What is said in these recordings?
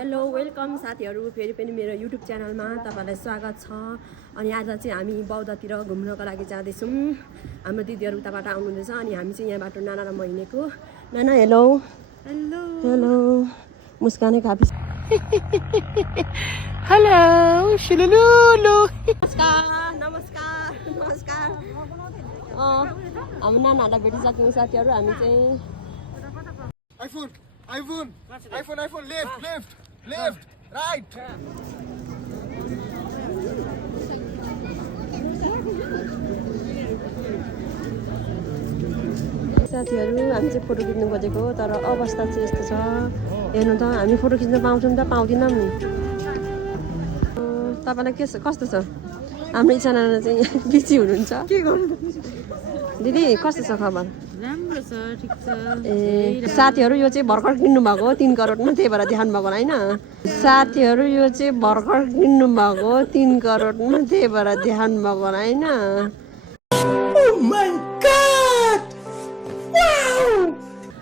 Hello welcome साथीहरू फेरि पनि मेरो युट्युब च्यानलमा तपाईलाई स्वागत छ। अनि आज चाहिँ हामी बौद्धतिर घुम्नको लागि जाँदैछौँ। हाम्रो दिदीहरू उताबाट आउनुहुँदैछ अनि हामी चाहिँ यहाँबाट नाना र म हिँडेको। नाना हेलो हेलो हेलो मुस्कानै काफी हेलो शिलुलुलु नमस्कार नमस्कार नमस्कार। हाम्रो नानाहरूलाई भेटिसक्यौँ साथीहरू। हामी चाहिँ iPhone, left, right. साथीहरू हामी चाहिँ फोटो खिच्नु खोजेको तर अवस्था चाहिँ यस्तो छ। हेर्नु त हामी फोटो खिच्न पाउँछौँ त पाउँदैनौँ नि। तपाईँलाई कस्तो छ? हाम्रो इच्छानाना चाहिँ बिजी हुनुहुन्छ। के गर्नु दिदी कस्तो छ खबर? राम्रो छ ठीक छ। ए साथीहरू यो चाहिँ भर्खर किन्नु भएको हो 3 करोडमा, त्यही भएर देखाउनु भएको होइन। साथीहरू यो चाहिँ भर्खर किन्नु भएको हो 3 करोडमा, त्यही भएर देखाउनु भएको होइन।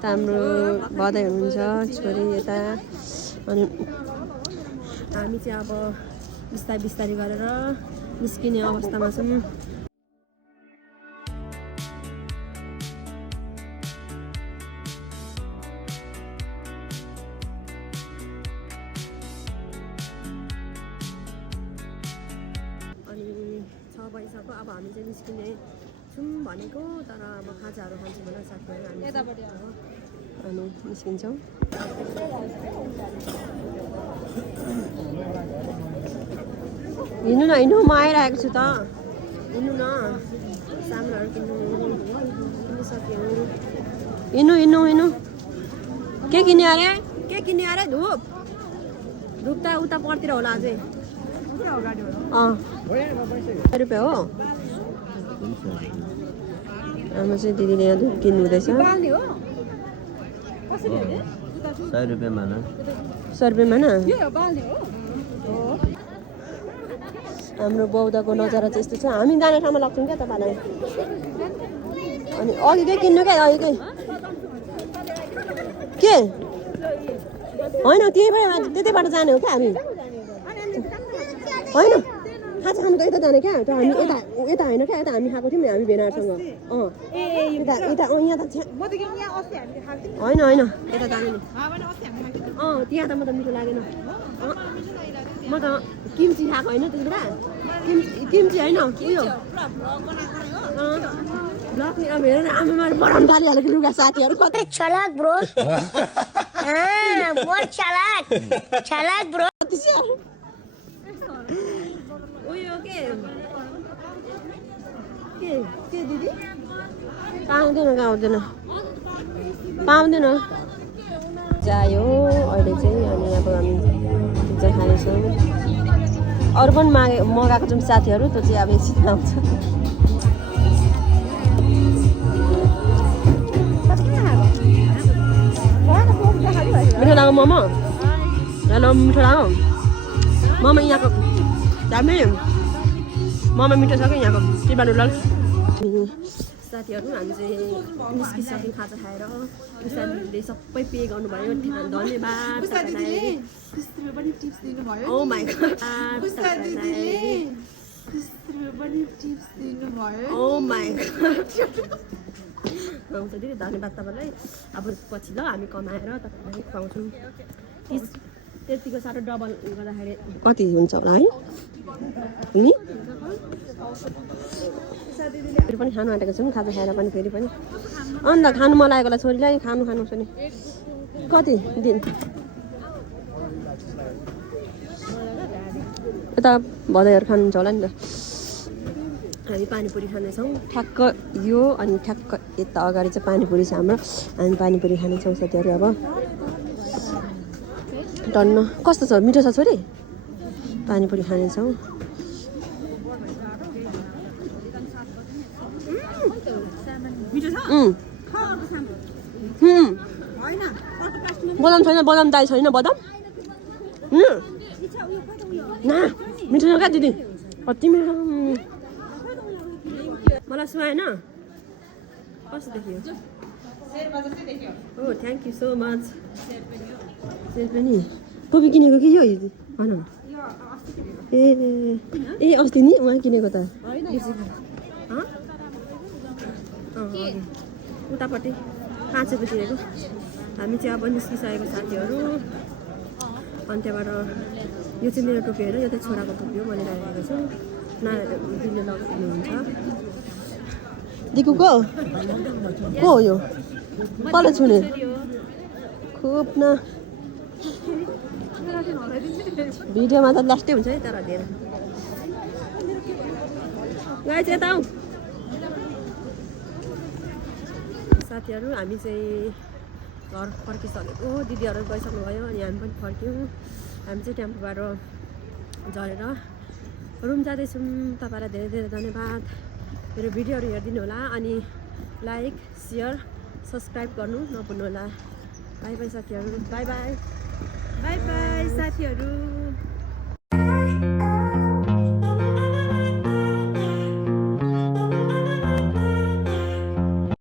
हाम्रो बधाई हुनुहुन्छ छोरी यता। अनि हामी चाहिँ अब बिस्तारै बिस्तारै गरेर निस्किने अवस्थामा छौँ। अनि 6 बजिसक्यो। अब हामी चाहिँ निस्किने छौँ भनेको, तर अब खाजाहरू खान्छौँ भनेर साथीहरू हामी अनि निस्किन्छौँ। हिँड्नु न हिँड्नु, म आइरहेको छु त। हिँड्नु न, सामानहरू किनिसक्यौँ। हिँड्नु हिँड्नु हिँड्नु। के किन्यो अरे? के किन्यो अरे? धुप धुप त उता परतिर होला अझै। 100 रुपियाँ हो। हाम्रो चाहिँ दिदीले यहाँ धुप किन्नु हुँदैछ। 100 रुपियाँ माना। 100 रुपियाँ माना। हाम्रो बौद्धको नजारा चाहिँ यस्तो छ। हामी जाने ठाउँमा लाग्छौँ क्या तपाईँलाई। अनि अघिकै किन्नु क्या, अघिकै के होइन त्यतैबाट जाने हो क्या हामी। होइन खाजा खानु त यता जाने क्या, त हामी यता यता होइन क्या, यता हामी खाएको थियौँ हामी भेनाहरूसँग। यता यता यहाँ त होइन होइन यता जाने नि। त्यहाँ त म त मिठो लागेन। म त किम्ची खाएको होइन त्यति बेला। किम्ची होइन उयो ब्लक नि। अब हेर न आमामा बढाउनु थालिहालेको लुगा साथीहरू कतै चालाक ब्रो बहुत चालाक ब्रो। उयो के दिदी पाउँदैन पाउँदैन जायो अहिले चाहिँ। अनि अब हामी पिज्जा खानेछौँ। अरू पनि मगाएको छौँ साथीहरू, त्यो चाहिँ अब एकछिन आउँछ। मिठो लाग्यो मोमो? हेलो मिठो लाग्यो मोमो यहाँको? दामी मोमो मिठो छ क्या यहाँको टिबा नुडल्स। साथीहरू हामी चाहिँ निस्किसक्यौँ खाजा खाएर। साथीहरूले सबै पे गर्नुभयो, धन्यवाद। Oh my god oh my god दिदी धन्यवाद तपाईँलाई। अब पछि ल हामी कमाएर तपाईँलाई खुवाउँछौँ। त्यतिको साह्रो डबल गर्दाखेरि कति हुन्छ होला है नि? फेरि पनि खानु आँटेको छौँ खाजा खाएर पनि फेरि पनि। अन्त खानु मन लागेको होला छोरीलाई खानु छ नि। कति दिन यता भदैहरू खानुहुन्छ होला नि त। हामी पानीपुरी खानेछौँ ठ्याक्क यो। अनि ठ्याक्क यता अगाडि चाहिँ पानीपुरी छ हाम्रो। हामी पानीपुरी खानेछौँ साथीहरू। अब टन्न कस्तो छ? मिठो छ छोरी? पानीपुरी खानेछौँ। बदाम छैन? बदाम दाल छैन? बदाम मिठो छ क्या दिदी? कति मिठो। मलाई सुहाएन? कस्तो देखियो? Oh, thank you so much. Sir Penny. टोपी किनेको कि यो हिजो भन ए अस्ति नि उहाँ किनेको त उतापट्टि 5 रुपियाँ तिरेको हामी चाहिँ अब निस्किसकेको साथीहरू अनि त्यहाँबाट यो चाहिँ मेरो टोपी होइन यो चाहिँ छोराको टोपी हो मैले लगाएको छु दिदीले लगाउनुहुन्छ दिकु को हो यो कसले छुने खुब न भिडियोमा त लास्टै हुन्छ है तर धेरै गाई चाहिँ यता आऊ साथीहरू हामी चाहिँ घर फर्किसकेको दिदीहरू गइसक्नुभयो अनि हामी पनि फर्क्यौँ हामी चाहिँ टेम्पोबाट झरेर रुम जाँदैछौँ तपाईँलाई धेरै धेरै धन्यवाद मेरो भिडियोहरू हेरिदिनु होला अनि लाइक सेयर सब्सक्राइब गर्नु नभुल्नु होला बाई बाई साथीहरू बाई बाई बाई बाई साथीहरू